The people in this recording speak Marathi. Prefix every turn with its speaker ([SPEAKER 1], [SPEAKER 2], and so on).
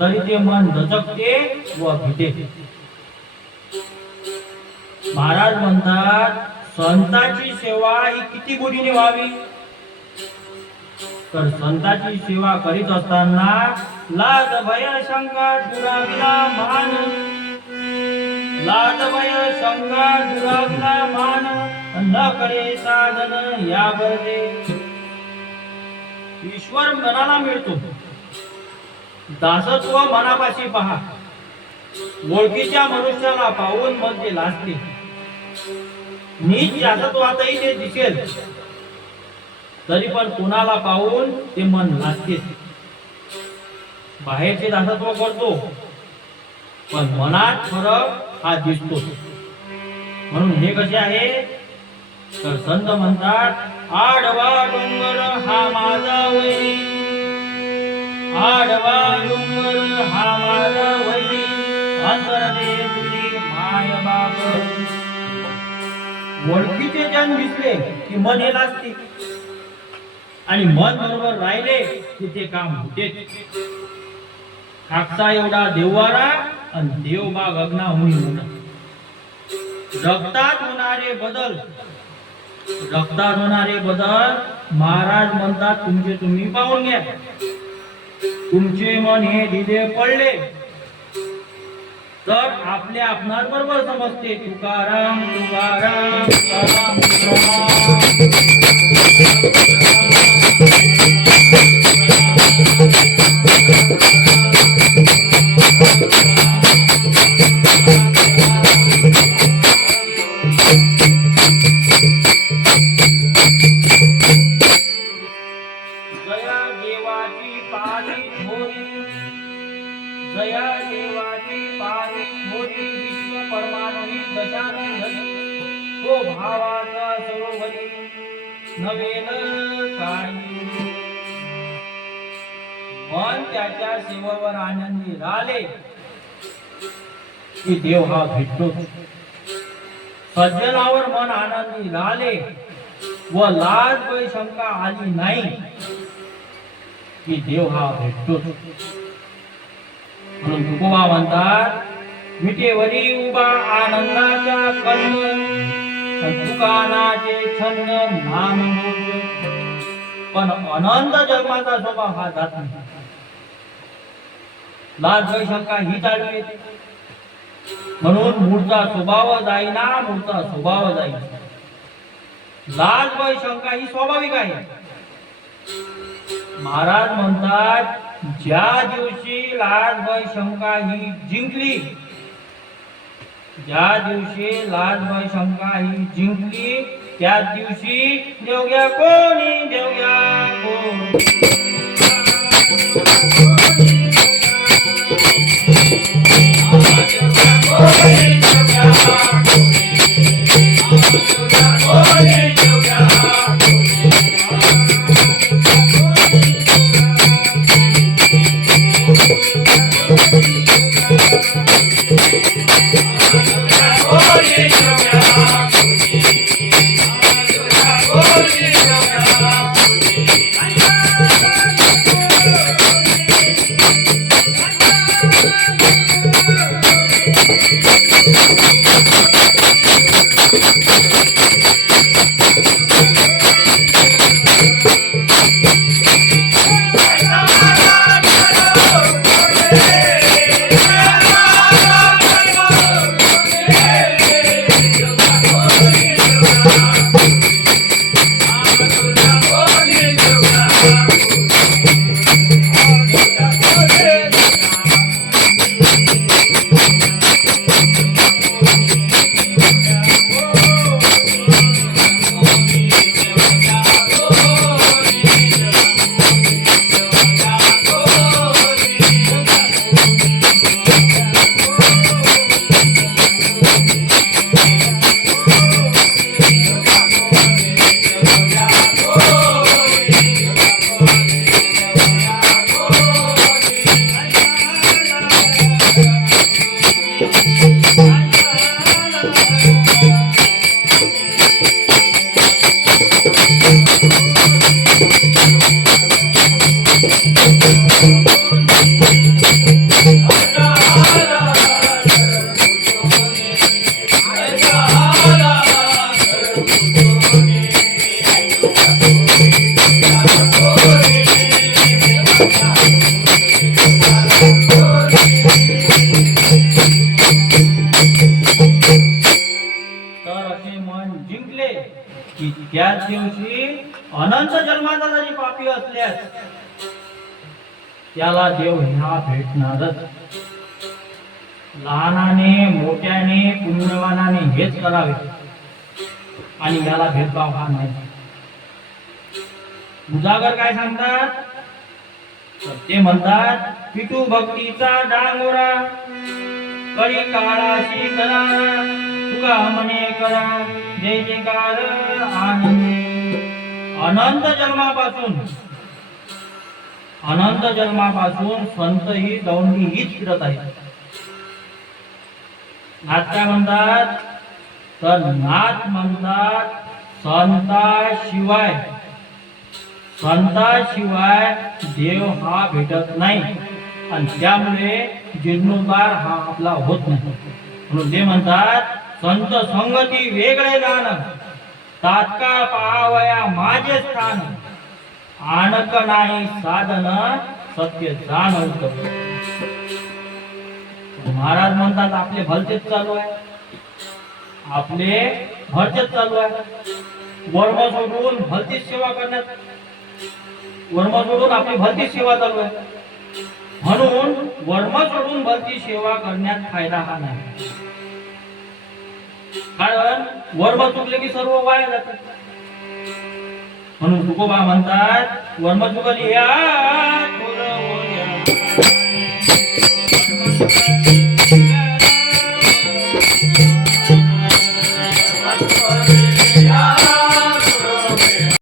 [SPEAKER 1] तरी ते मन दचकते व भीते. महाराज म्हणतात संताची सेवा ही किती गुढीने व्हावी? तर संताची सेवा करीत असताना लाज भय शंका दुराविला मान. लाज भय शंका दुराविला मान. न करे साधन या बरे ईश्वर मनाला मिळतो. दासत्व मनापाशी पहा. ओळखीच्या मनुष्याला पाहून मन ते लाजते. नीच दासत्वातही ते दिसेल. तरी पण कुणाला पाहून ते मन लाजते. बाहेरचे दासत्व करतो पण मनात फरक हा दिसतो. म्हणून हे कसे आहे? तर संत म्हणतात आडवा डोंगर हा माझा वैरी आडवा डोंगर वैरी तुझी माय बाप. ओळखीचे जन दिसले की मन हे लागते आणि मन बरोबर राहिले की ते काम होते कापसा एवढा देववारा आणि देवबाग अग्ना होऊन होणं रक्तात होणारे बदल. रक्तात होणारे बदल महाराज म्हणतात तुमचे तुम्ही पाहून घ्या. तुमचे मन हे दिले पडले तर आपल्या आपणार बरोबर समजते तुकाराम तुकाराम तुकाराम तुकाराम. दया देवाची पाणी थोरी विश्व परमाणवी दशानन धनी. तो हो भावाचा सरोवरी नवेल काही मन त्याच्या सेवेवर आनंदी राहिले की देव हा भेटतो. सज्जनावर मन आनंदी राहिले व लाज शंका आली नाही की देव हा भेटतो. म्हणून तुकोबा म्हणतात मिठेवरी उभा आनंदाचा कर्ण तुकानाचे छंद नाम पण अनंत जन्माचा स्वभाव हा जात नाही. लाज शंका ही चालू येते. म्हणून मूळचा स्वभाव जाईना मूळचा स्वभाव जाईना. लाज भय शंका ही स्वाभाविक आहे. महाराज म्हणतात ज्या दिवशी लालबाई शंका ही जिंकली ज्या दिवशी लालबाई शंका ही जिंकली त्या दिवशी देवग्या कोणी देवग्या कोणी?
[SPEAKER 2] Oh,
[SPEAKER 1] Oh, yeah, त्याच दिवशी अनंत जन्माचा जरी पापी असल्यास त्याला देव ह्या भेटणारच. लहानाने मोठ्याने पुण्यवानाने हेच करावे. आणि याला भेदभाव हा नाही. उजागर काय सांगतात? तर ते म्हणतात पिटू भक्तीचा डांगोरा कळी काळाशी करा तुका म्हणे करा जय जयकार आनंद. अनंत जन्मापासून अनंत जन्मापासून संत ही दौंडी हीच फिरत आहे नाथ काय म्हणतात तर नाथ म्हणतात संताशिवाय. संताशिवाय देव हा भेटत नाही. आणि त्यामुळे जीर्णोद्धार हा आपला होत नाही. म्हणून ते म्हणतात संत संगती वेगळे गाण तात्काळ पाहावया माझे स्थान. आणक नाही साधन सत्य जाणवत महाराज म्हणतात आपले भलतेच चालू आहे. आपले भरतेच चालू आहे. वर्म सोडून भलतीच सेवा करण्यात वर्म सोडून आपली भलतीच सेवा चालू आहे. म्हणून वर्म सोडून भलती सेवा करण्यात फायदा हा नाही. कारण वर्म चुकले की सर्व वाया जाते म्हणून तुकोबा म्हणतात वर्मचुकली या